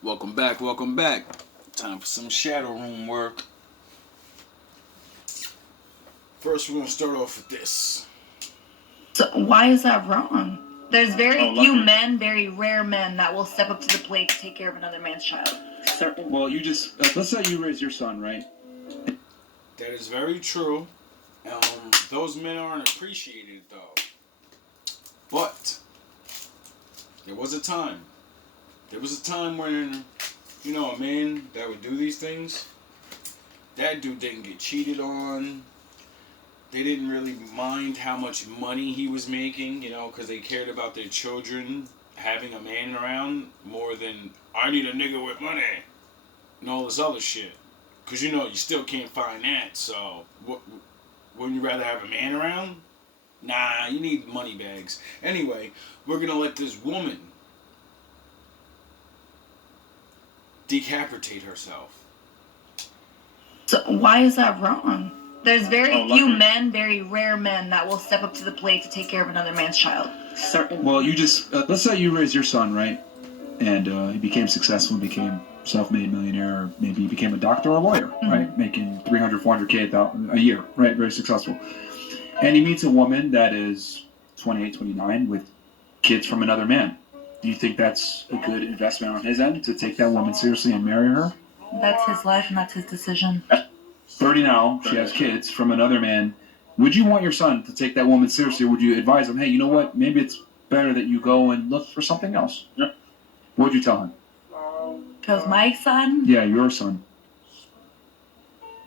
Welcome back, welcome back. Time for some shadow room work. First, we're going to start off with this. So why is that wrong? There's very few men, very rare men, that will step up to the plate to take care of another man's child. Well, you just, let's say you raise your son, right? That is very true. Those men aren't appreciated, though. But there was a time. There was a time when, a man that would do these things, that dude didn't get cheated on. They didn't really mind how much money he was making, because they cared about their children having a man around more than, I need a nigga with money, and all this other shit. Because, you still can't find that, so wouldn't you rather have a man around? Nah, you need money bags. Anyway, we're going to let this woman decapitate herself. So why is that wrong? There's very few men, very rare men, that will step up to the plate to take care of another man's child. Well, you just, let's say you raise your son, right? And he became successful, became self-made millionaire, or maybe he became a doctor or a lawyer, right? Making 300, 400K a year, right? Very successful. And he meets a woman that is 28, 29 with kids from another man. Do you think that's a good investment on his end to take that woman seriously and marry her? That's his life and that's his decision. 30 now, she has kids from another man. Would you want your son to take that woman seriously, or would you advise him, hey, you know what, maybe it's better that you go and look for something else? Yeah. What would you tell him? Because my son? Yeah, your son.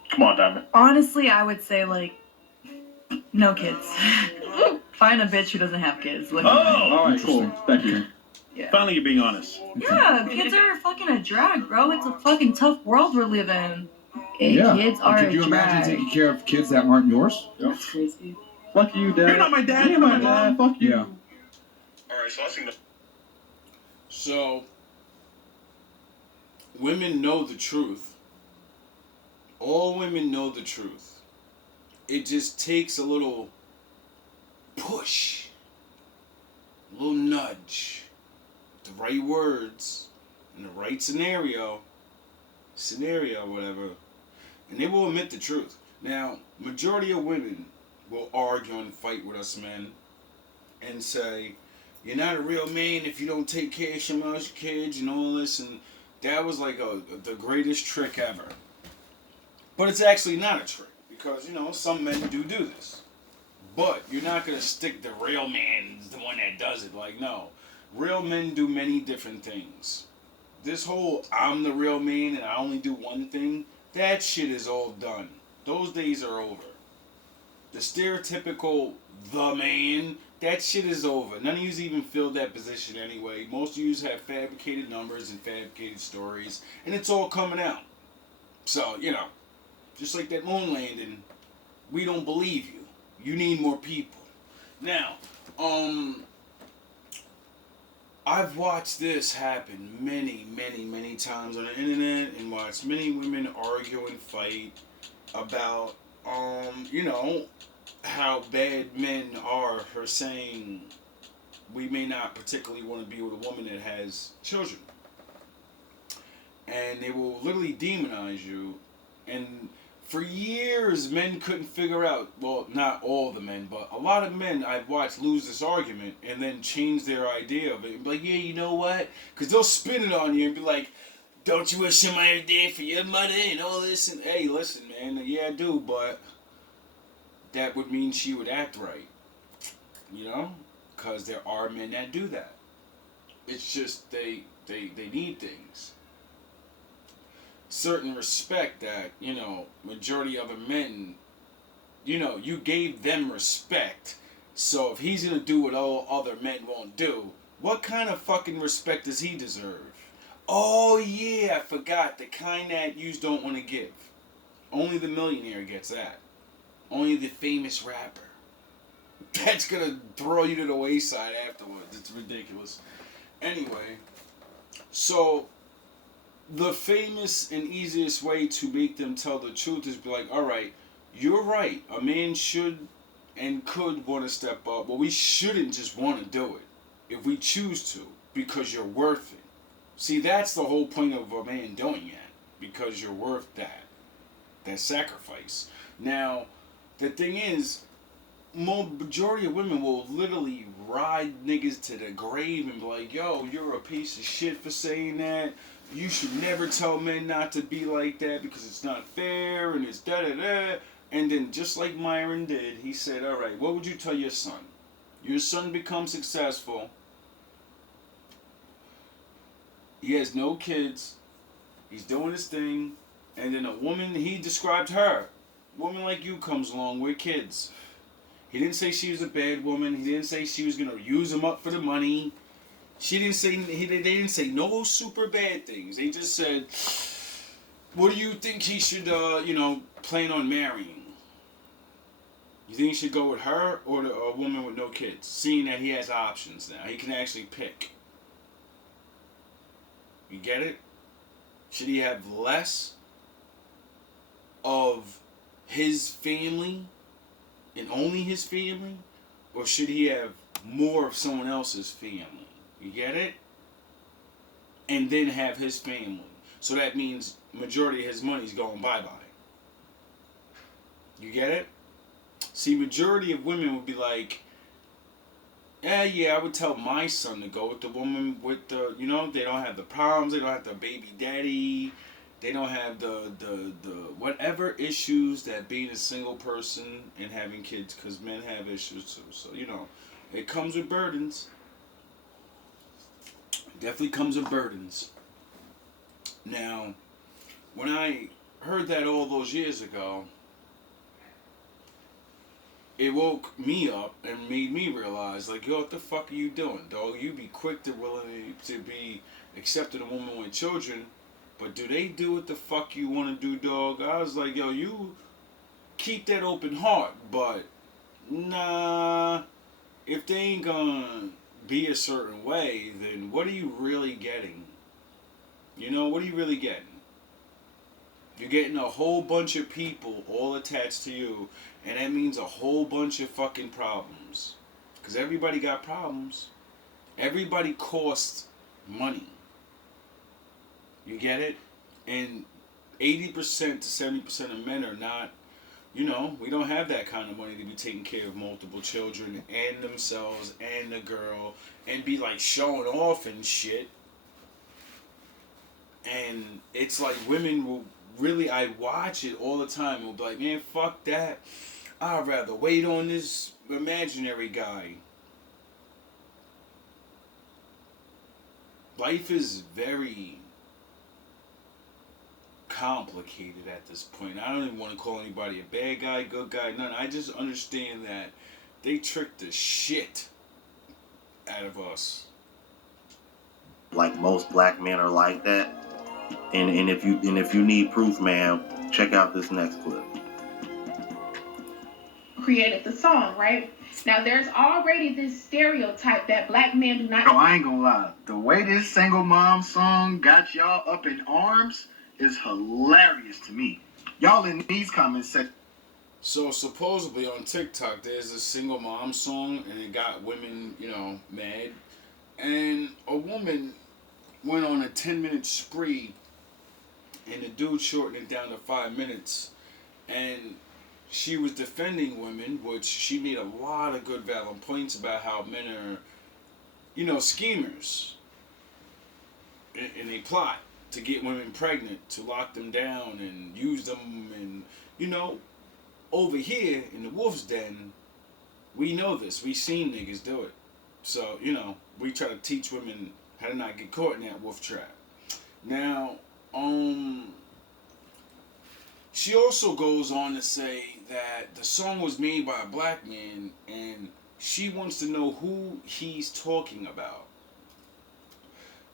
Come on, Diamond. Honestly, I would say, no kids. Find a bitch who doesn't have kids. All right, cool. Thank you. Yeah. Finally, you're being honest. Yeah, kids are fucking a drag, bro. It's a fucking tough world we're living in. Yeah. Kids are Could you a drag. imagine taking care of kids that aren't yours? That's crazy. Fuck you, Dad. You're not my dad. You're my mom. Fuck you. Yeah. All right, so I think the. So, women know the truth. All women know the truth. It just takes a little push, a little nudge, the right words, in the right scenario, whatever, and they will admit the truth. Now, majority of women will argue and fight with us men and say, you're not a real man if you don't take care of your kids and all this, and that was like the greatest trick ever. But it's actually not a trick, because, some men do this. But you're not going to stick the real man's the one that does it. Like, no. Real men do many different things. This whole, I'm the real man and I only do one thing, that shit is all done. Those days are over. The stereotypical, the man, that shit is over. None of you even filled that position anyway. Most of you have fabricated numbers and fabricated stories, and it's all coming out. So, just like that moon landing, we don't believe you. You need more people. Now, I've watched this happen many, many, many times on the internet, and watched many women argue and fight about, how bad men are for saying we may not particularly want to be with a woman that has children. And they will literally demonize you. And for years, men couldn't figure out, well, not all the men, but a lot of men I've watched lose this argument and then change their idea of it. And be like, yeah, you know what? Because they'll spin it on you and be like, don't you wish somebody was there for your money and all this? And hey, listen, man, yeah, I do, but that would mean she would act right. Because there are men that do that. It's just they need things. Certain respect that, majority of the men, you gave them respect. So if he's going to do what all other men won't do, what kind of fucking respect does he deserve? Oh yeah, I forgot. The kind that you don't want to give. Only the millionaire gets that. Only the famous rapper. That's going to throw you to the wayside afterwards. It's ridiculous. Anyway, so the famous and easiest way to make them tell the truth is be like, all right, you're right. A man should and could want to step up, but we shouldn't just want to do it if we choose to, because you're worth it. See, that's the whole point of a man doing that, because you're worth that sacrifice. Now, the thing is, majority of women will literally ride niggas to the grave and be like, yo, you're a piece of shit for saying that. You should never tell men not to be like that because it's not fair and it's da-da-da. And then just like Myron did, he said, all right, what would you tell your son? Your son becomes successful. He has no kids. He's doing his thing. And then a woman, he described her. A woman like you comes along with kids. He didn't say she was a bad woman. He didn't say she was going to use him up for the money. She didn't say, they didn't say no super bad things. They just said, what do you think he should, plan on marrying? You think he should go with her or a woman with no kids? Seeing that he has options now. He can actually pick. You get it? Should he have less of his family and only his family? Or should he have more of someone else's family? You get it? And then have his family. So that means majority of his money's going bye-bye. You get it? See, majority of women would be like, yeah, I would tell my son to go with the woman with the, they don't have the problems, they don't have the baby daddy, they don't have the whatever issues that being a single person and having kids, because men have issues too. So, it comes with burdens. It definitely comes with burdens. Now, when I heard that all those years ago, it woke me up and made me realize, like, yo, what the fuck are you doing, dog? You be quick to willing to be accepting a woman with children, but do they do what the fuck you want to do, dog? I was like, yo, you keep that open heart, but nah, if they ain't gonna be a certain way, then what are you really getting? What are you really getting? You're getting a whole bunch of people all attached to you, and that means a whole bunch of fucking problems. Because everybody got problems. Everybody costs money. You get it? And 80% to 70% of men are not, we don't have that kind of money to be taking care of multiple children and themselves and the girl and be like showing off and shit. And it's like women will really, I watch it all the time and will be like, man, fuck that. I'd rather wait on this imaginary guy. Life is very complicated at this point. I don't even want to call anybody a bad guy, good guy, none. I just understand that they trick the shit out of us. Like most black men are like that. And if you need proof, ma'am, check out this next clip. Created the song, right? Now there's already this stereotype that black men do not. No, I ain't gonna lie. The way this Single Mom song got y'all up in arms is hilarious to me. Y'all in these comments said. So supposedly on TikTok there's a Single Mom song and it got women, mad. And a woman went on a 10-minute spree and the dude shortened it down to 5 minutes. And she was defending women, which she made a lot of good valid points about how men are, schemers. And they plot to get women pregnant, to lock them down and use them. And, over here in the wolf's den, we know this. We seen niggas do it. So, we try to teach women how to not get caught in that wolf trap. Now, she also goes on to say that the song was made by a black man and she wants to know who he's talking about.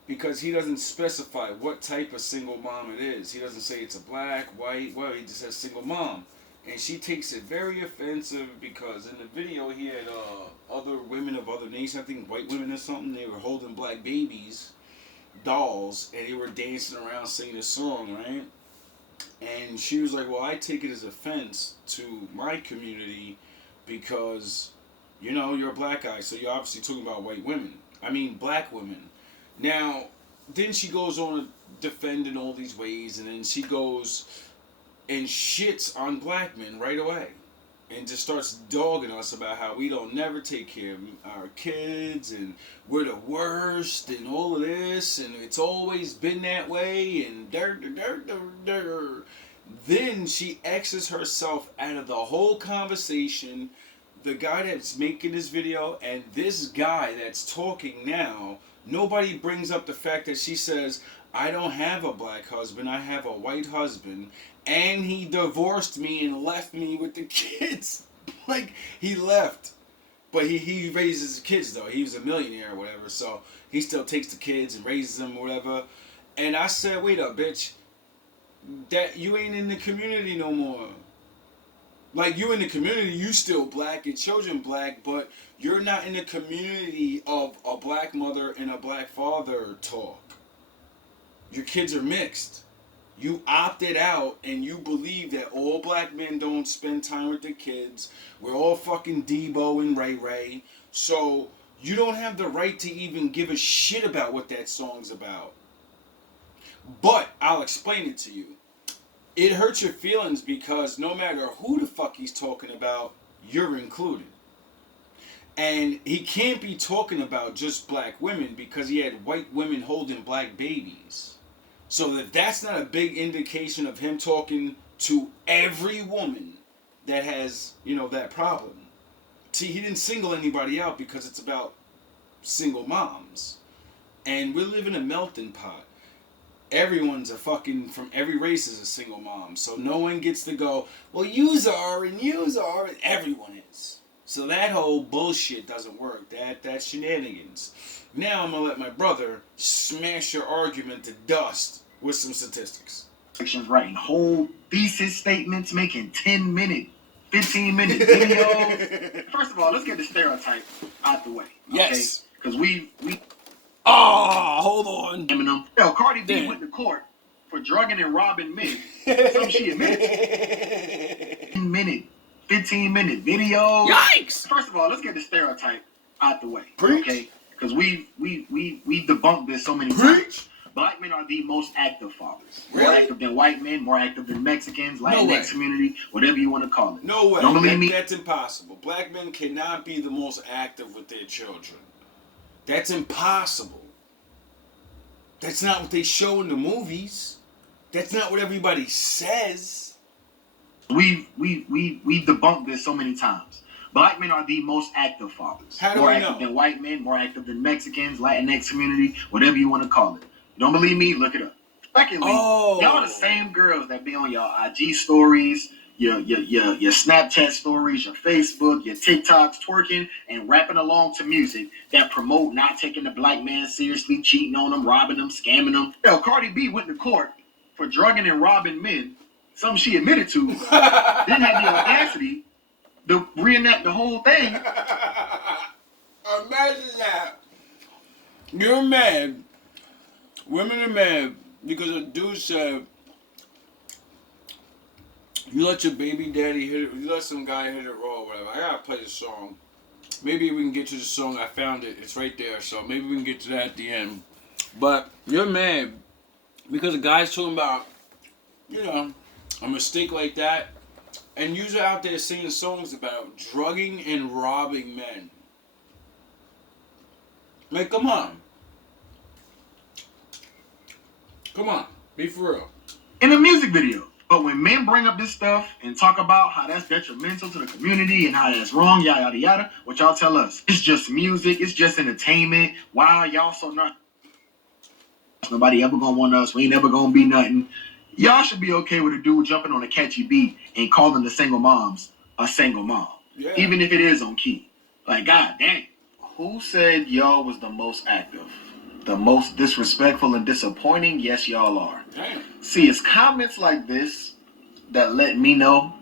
Because he doesn't specify what type of single mom it is. He doesn't say it's a black, white, he just says single mom. And she takes it very offensive because in the video he had other women of other nations, I think white women or something, they were holding black babies, dolls, and they were dancing around singing this song, right? And she was like, well, I take it as offense to my community because, you're a black guy, so you're obviously talking about white women. I mean, black women. Now, then she goes on defending all these ways, and then she goes and shits on black men right away. And just starts dogging us about how we don't never take care of our kids and we're the worst and all of this and it's always been that way and Then she X's herself out of the whole conversation. The guy that's making this video and this guy that's talking now, nobody brings up the fact that she says, I don't have a black husband, I have a white husband. And he divorced me and left me with the kids. Like, he left. But he raises the kids, though. He was a millionaire or whatever. So, he still takes the kids and raises them or whatever. And I said, wait up, bitch. That you ain't in the community no more. Like, you in the community, you still black, your children black. But you're not in the community of a black mother and a black father talk. Your kids are mixed. You opted out and you believe that all black men don't spend time with their kids. We're all fucking Debo and Ray Ray. So you don't have the right to even give a shit about what that song's about. But I'll explain it to you. It hurts your feelings because no matter who the fuck he's talking about, you're included. And he can't be talking about just black women because he had white women holding black babies. So that's not a big indication of him talking to every woman that has, that problem. See, he didn't single anybody out because it's about single moms. And we live in a melting pot. Everyone's from every race is a single mom. So no one gets to go, well, yous are, and everyone is. So that whole bullshit doesn't work. That's shenanigans. Now I'm going to let my brother smash your argument to dust with some statistics. Writing whole thesis statements, making 10-minute, 15-minute videos. First of all, let's get the stereotype out the way. Okay? Yes. Because we hold on. Eminem. Cardi B went to court for drugging and robbing men. Some she admitted. 15-minute videos. Yikes! First of all, let's get the stereotype out the way. Preach. Okay? Because we debunked this so many times. Black men are the most active fathers. More Really? active than white men, more active than Mexicans, Latinx community, whatever you want to call it. No way. Don't believe me? That's impossible. Black men cannot be the most active with their children. That's impossible. That's not what they show in the movies. That's not what everybody says. We debunked this so many times. Black men are the most active fathers. How do more we active know? than white men, more active than Mexicans, Latinx community, whatever you want to call it. You don't believe me? Look it up. Secondly, y'all the same girls that be on your IG stories, your Snapchat stories, your Facebook, your TikToks, twerking and rapping along to music that promote not taking the black man seriously, cheating on them, robbing them, scamming them. Cardi B went to court for drugging and robbing men, something she admitted to, didn't have the audacity to reenact the whole thing. Imagine that. You're mad. Women are mad because a dude said, you let your baby daddy hit it, you let some guy hit it raw or whatever. I gotta play the song. Maybe we can get to the song. I found it. It's right there. So maybe we can get to that at the end. But you're mad because a guy's talking about, a mistake like that. And you're out there singing songs about drugging and robbing men. Like, come on. Come on. Be for real. In a music video. But when men bring up this stuff and talk about how that's detrimental to the community and how that's wrong, yada, yada, yada, what y'all tell us? It's just music. It's just entertainment. Why are y'all so not? Nobody ever gonna want us. We ain't ever gonna be nothing. Y'all should be okay with a dude jumping on a catchy beat and calling the single moms a single mom. Yeah. Even if it is on key. Like, god dang. Who said y'all was the most active? The most disrespectful and disappointing? Yes, y'all are. Damn. See, it's comments like this that let me know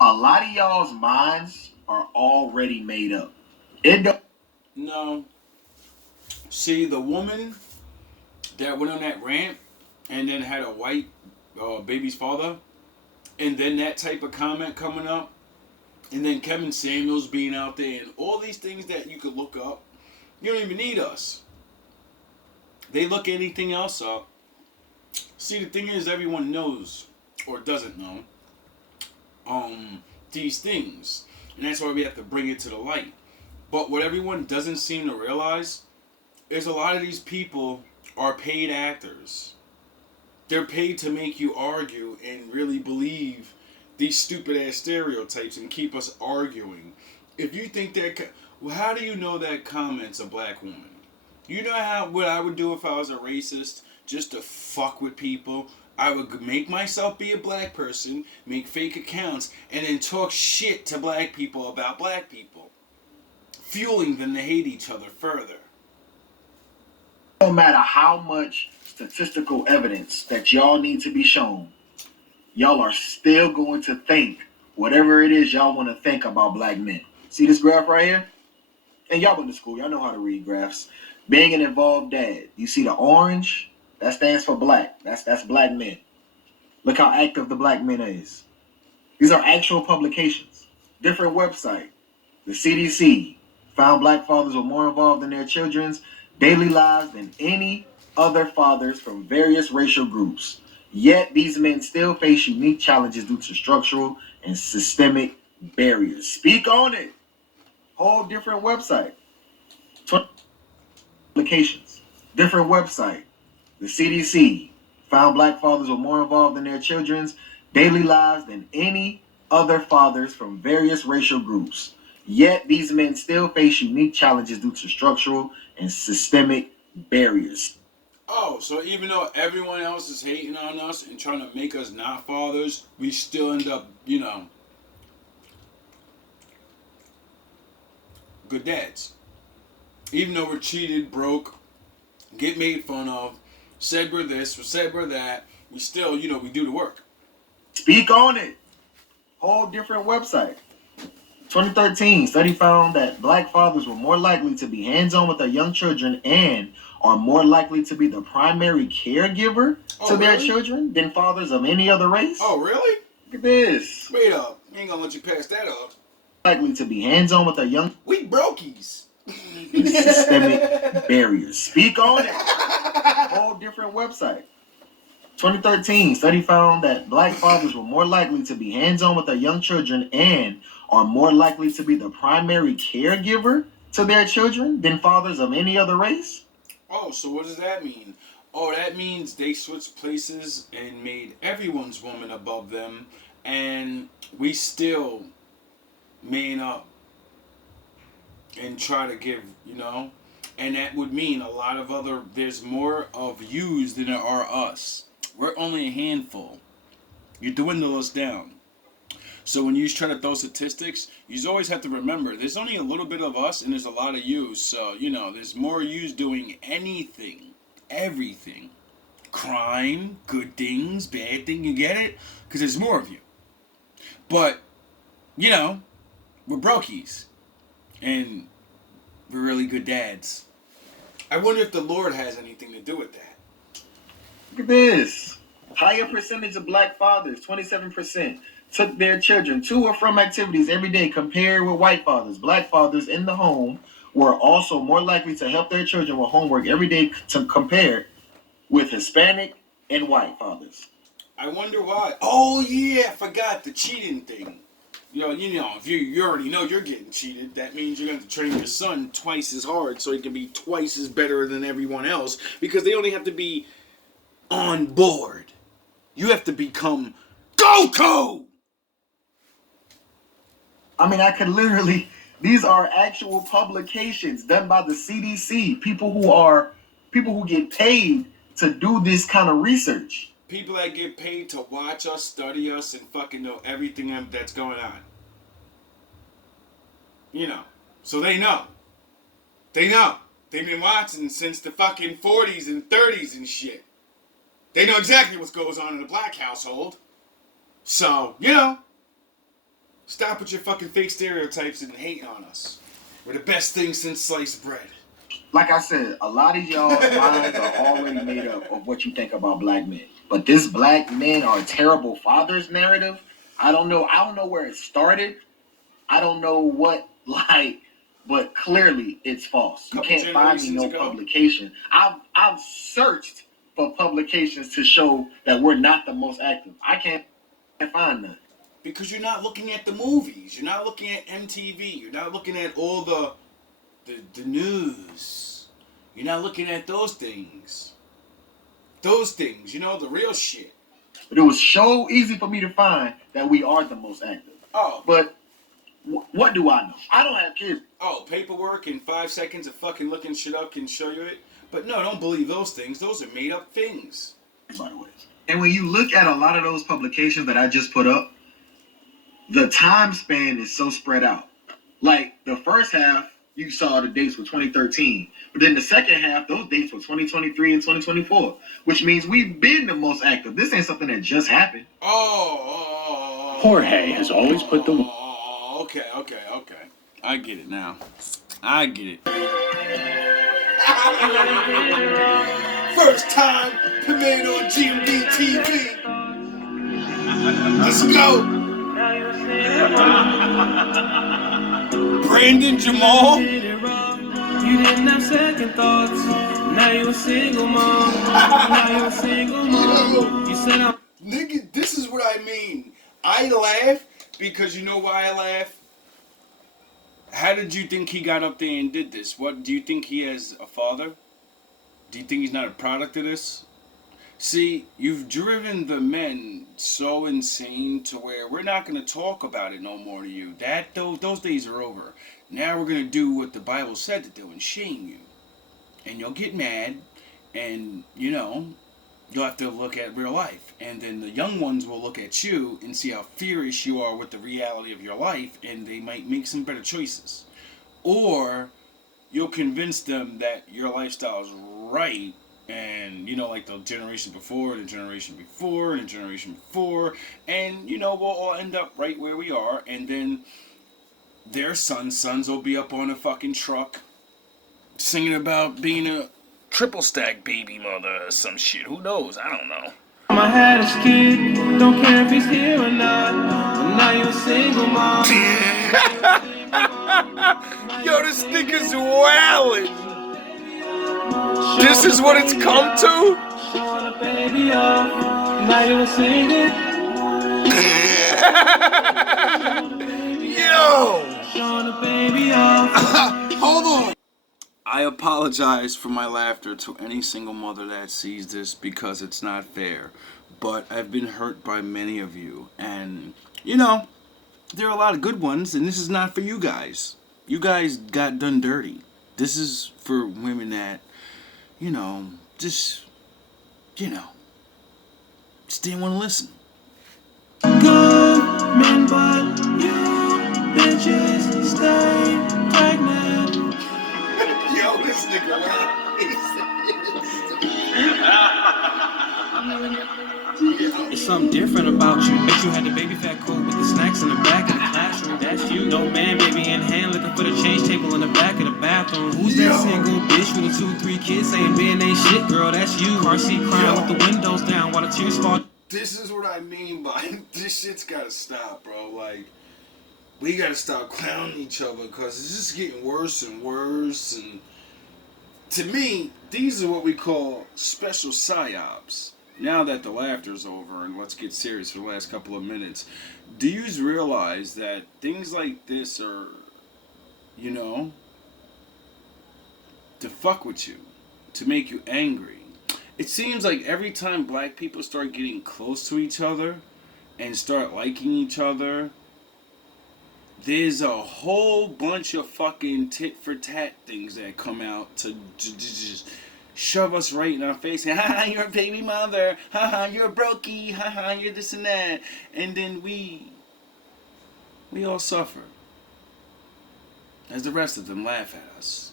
a lot of y'all's minds are already made up. No. See, the woman that went on that rant and then had a white baby's father, and then that type of comment coming up, and then Kevin Samuels being out there, and all these things that you could look up, you don't even need us. they look anything else up. See, the thing is, everyone knows or doesn't know these things, and that's why we have to bring it to the light. But what everyone doesn't seem to realize is a lot of these people are paid actors. They're paid to make you argue and really believe these stupid ass stereotypes and keep us arguing. If you think that, well, how do you know that comment's a black woman? You know what I would do if I was a racist, just to fuck with people? I would make myself be a black person, make fake accounts, and then talk shit to black people about black people, fueling them to hate each other further. No matter how much statistical evidence that y'all need to be shown, y'all are still going to think whatever it is y'all want to think about black men. See this graph right here? And y'all went to school, y'all know how to read graphs. Being an involved dad, you see the orange? That stands for black. That's black men. Look how active the black men is. These are actual publications. Different website. The CDC found black fathers were more involved in their children's daily lives than any other fathers from various racial groups. Yet these men still face unique challenges due to structural and systemic barriers. Speak on it. Whole different website. Publications. Different website. The CDC found black fathers were more involved in their children's daily lives than any other fathers from various racial groups. Yet these men still face unique challenges due to structural and systemic barriers. Oh, so even though everyone else is hating on us and trying to make us not fathers, we still end up, good dads. Even though we're cheated, broke, get made fun of, said we're this, said we're that, we still, we do the work. Speak on it. Whole different website. 2013 study found that black fathers were more likely to be hands-on with their young children and are more likely to be the primary caregiver to their children than fathers of any other race. Oh, really? Look at this. Wait up. I ain't gonna let you pass that up. Likely to be hands-on with their young... We brokies. Systemic barriers. Speak on it. Whole different website. 2013 study found that black fathers were more likely to be hands-on with their young children and are more likely to be the primary caregiver to their children than fathers of any other race. Oh, so what does that mean? Oh, that means they switched places and made everyone's woman above them, and we still man up and try to give, and that would mean a lot of there's more of yous than there are us. We're only a handful. You dwindle us down. So when you try to throw statistics, you always have to remember there's only a little bit of us and there's a lot of yous. So, there's more yous doing anything, everything. Crime, good things, bad things, you get it? Because there's more of you. But, we're brokies. And we're really good dads. I wonder if the Lord has anything to do with that. Look at this. Higher percentage of black fathers, 27%, took their children to or from activities every day compared with white fathers. Black fathers in the home were also more likely to help their children with homework every day to compare with Hispanic and white fathers. I wonder why. Oh, yeah, I forgot the cheating thing. If you already know you're getting cheated, that means you're going to train your son twice as hard so he can be twice as better than everyone else, because they only have to be on board. You have to become Goku! I mean, I could literally... These are actual publications done by the CDC. People who get paid to do this kind of research. People that get paid to watch us, study us, and fucking know everything that's going on. So they know. They know. They've been watching since the fucking 40s and 30s and shit. They know exactly what goes on in a black household. So, stop with your fucking fake stereotypes and hating on us. We're the best thing since sliced bread. Like I said, a lot of y'all's minds are already made up of what you think about black men. But this black men are terrible fathers narrative, I don't know where it started. I don't know what but clearly it's false. You Couple can't find me no generations ago. publication. I've searched for publications to show that we're not the most active. I can't find none. Because you're not looking at the movies. You're not looking at MTV. You're not looking at all the news. You're not looking at those things. Those things, you know, the real shit. But it was so easy for me to find that we are the most active. Oh. But what do I know? I don't have kids. Oh, paperwork in 5 seconds of fucking looking shit up can show you it. But no, don't believe those things. Those are made up things. By the way. And when you look at a lot of those publications that I just put up, the time span is so spread out. Like the first half, you saw the dates were 2013. But then the second half, those dates were 2023 and 2024. Which means we've been the most active. This ain't something that just happened. Jorge has always put the... Okay. I get it now. I get it. First time premiered on GMB TV. Let's go. Brandon Jamal. You didn't have second thoughts. Now you're a single mom. You said I'm... Nigga, this is what I mean. I laugh because you know why I laugh? How did you think he got up there and did this? What, do you think he has a father? Do you think he's not a product of this? See, you've driven the men so insane to where we're not going to talk about it no more to you. Those days are over. Now we're going to do what the Bible said to do and shame you. And you'll get mad and, you know, you'll have to look at real life. And then the young ones will look at you and see how furious you are with the reality of your life, and they might make some better choices. Or you'll convince them that your lifestyle is right, and, you know, like the generation before, the generation before, and the generation before, and, you know, we'll all end up right where we are, and then their sons will be up on a fucking truck singing about being a triple stack baby mother or some shit. Who knows? I don't know. I had a kid, don't care if he's here or not. But now you're a single mom. Yo, this nigga's wildin'. This is what it's come to? Showing a baby off. Now you're singing. Yo! Showing a baby off. Hold on. I apologize for my laughter to any single mother that sees this because it's not fair. But I've been hurt by many of you. And, you know, there are a lot of good ones, and this is not for you guys. You guys got done dirty. This is for women that, you know, just didn't want to listen. Good men, but you bitches stay pregnant. Yo, this nigga, It's something different about you. Bet you had the baby fat coat with the snacks in the back of the classroom. That's you. No man, baby in hand, looking for the change table in the back of the bathroom. Who's that single bitch with the 2-3 kids saying being ain't shit, girl? That's you. Car seat crying with the windows down while the tears fall. This is what I mean by this shit's gotta stop, bro. Like, we gotta stop clowning each other because it's just getting worse and worse. And to me, these are what we call special psyops. Now that the laughter's over and let's get serious for the last couple of minutes, do you realize that things like this are, you know, to fuck with you, to make you angry? It seems like every time black people start getting close to each other and start liking each other, there's a whole bunch of fucking tit-for-tat things that come out to just shove us right in our face. Ha, you're a baby mother. Ha, you're a brokey. Ha, you're this and that. And then we all suffer as the rest of them laugh at us.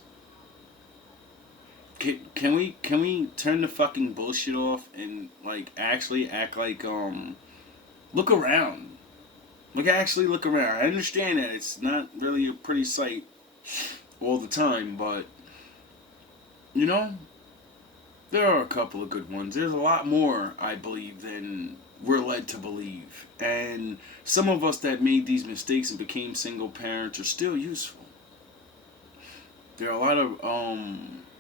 Can we turn the fucking bullshit off and like actually act like look around. Like actually look around. I understand that it's not really a pretty sight all the time, but you know, there are a couple of good ones. There's a lot more, I believe, than we're led to believe. And some of us that made these mistakes and became single parents are still useful. there are a lot of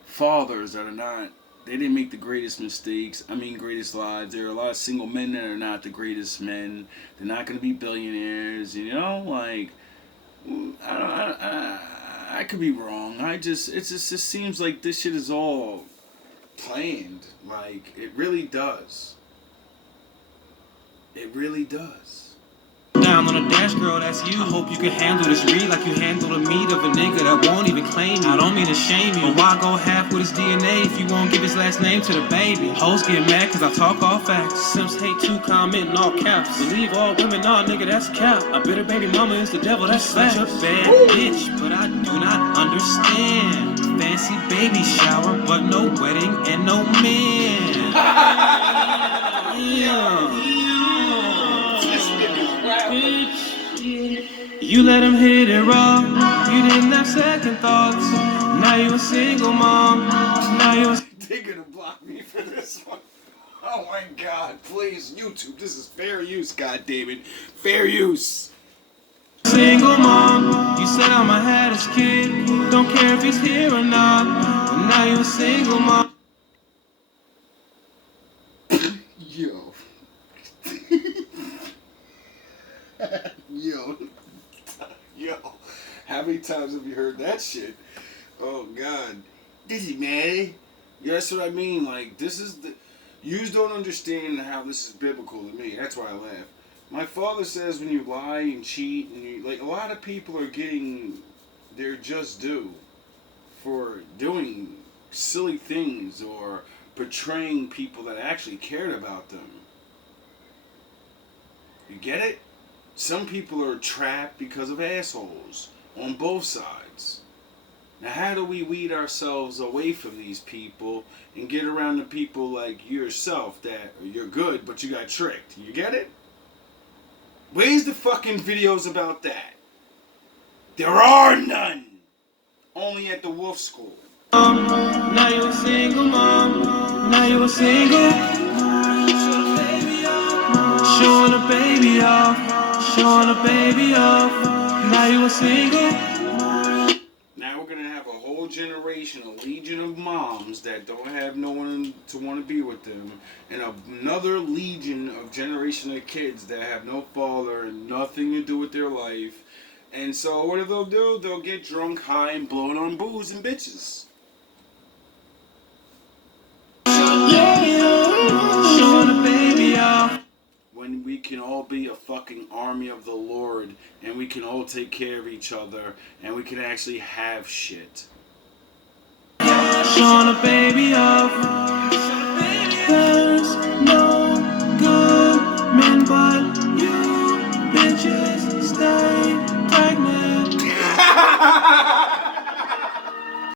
fathers that are not. They didn't make the greatest mistakes. I mean, greatest lives. There are a lot of single men that are not the greatest men. They're not going to be billionaires. You know, like I could be wrong. It just seems like this shit is all planned. Like it really does. It really does. Down on a dash, girl, that's you. I hope you can handle this read like you handle the meat of a nigga that won't even claim you. I don't mean to shame you, but why go half with his DNA if you won't give his last name to the baby? Hoes get mad cause I talk all facts. Simps hate to comment in all caps. Believe all women, nah, nigga, that's cap. I bet her baby mama is the devil, that's such a bad bitch. But I do not understand. Fancy baby shower, but no wedding and no man. Yeah. You let him hit it raw. You didn't have second thoughts. Now you a single mom. Now you a... They're gonna block me for this one. Oh my God! Please, YouTube. This is fair use. God damn it, fair use. Single mom. You said I'ma have this kid. Don't care if he's here or not. But now you a single mom. Yo. Yo, how many times have you heard that shit? Oh God, this is man. Yeah, that's what I mean. Like this is the, you don't understand how this is biblical to me. That's why I laugh. My father says when you lie and cheat and you like a lot of people are getting their just due for doing silly things or betraying people that actually cared about them. You get it? Some people are trapped because of assholes on both sides. Now, how do we weed ourselves away from these people and get around the people like yourself that you're good, but you got tricked? You get it? Where's the fucking videos about that? There are none. Only at the Wolf School. Now you a single mom. Now you a single. Showing a baby off. Showing a baby off. Now you a single. Now we're gonna have a whole generation, a legion of moms that don't have no one to want to be with them, and another legion of generation of kids that have no father and nothing to do with their life. And so what do? They'll get drunk, high, and blowing on booze and bitches. Showing a baby off. When we can all be a fucking army of the Lord, and we can all take care of each other, and we can actually have shit. Showing a baby off.